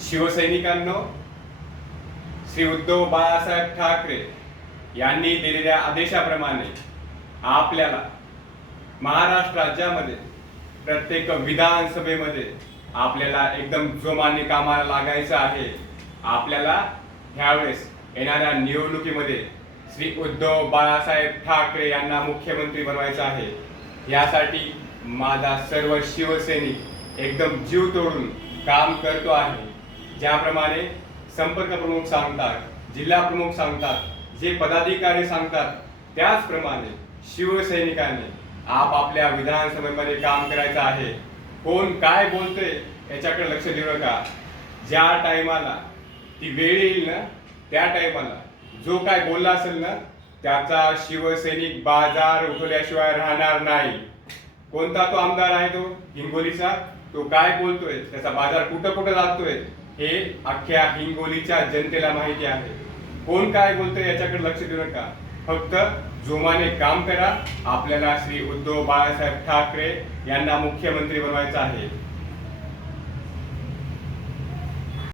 शिवसैनिकांनो, श्री उद्धव बाळासाहेब ठाकरे यांनी दिलेल्या आदेशाप्रमाणे आपल्याला महाराष्ट्र राज्यामध्ये प्रत्येक विधानसभेमध्ये आपल्याला एकदम जोमाने कामाला लागायचं आहे। आपल्याला ह्यावेळेस येणाऱ्या निवडणुकीमध्ये श्री उद्धव बाळासाहेब ठाकरे यांना मुख्यमंत्री बनवायचं आहे। यासाठी माझा सर्व शिवसैनिक एकदम जीव तोडून काम करतो आहे। ज्याप्रमाणे संपर्क प्रमुख सांगतात, जिल्हा प्रमुख सांगतात, जे पदाधिकारी सांगतात, त्याचप्रमाणे शिवसैनिकांनी आपापल्या विधानसभेमध्ये काम करायचं आहे। कोण काय बोलतोय याच्याकडे लक्ष देऊ नका। ज्या टायमाला ती वेळ येईल ना, त्या टायमाला जो काय बोलला असेल ना, त्याचा शिवसैनिक बाजार उठवल्याशिवाय राहणार नाही। कोणता तो आमदार आहे तो हिंगोलीचा, तो काय बोलतोय, त्याचा बाजार कुठं कुठं जातोय हे अख्ख्या हिंगोलीच्या जनतेला माहिती आहे। कोण काय बोलतोय याच्याकडे लक्ष देऊ नका, फक्त जोमाने काम करा। आपल्याला श्री उद्धव बाळासाहेब ठाकरे यांना मुख्यमंत्री बनवायचं आहे।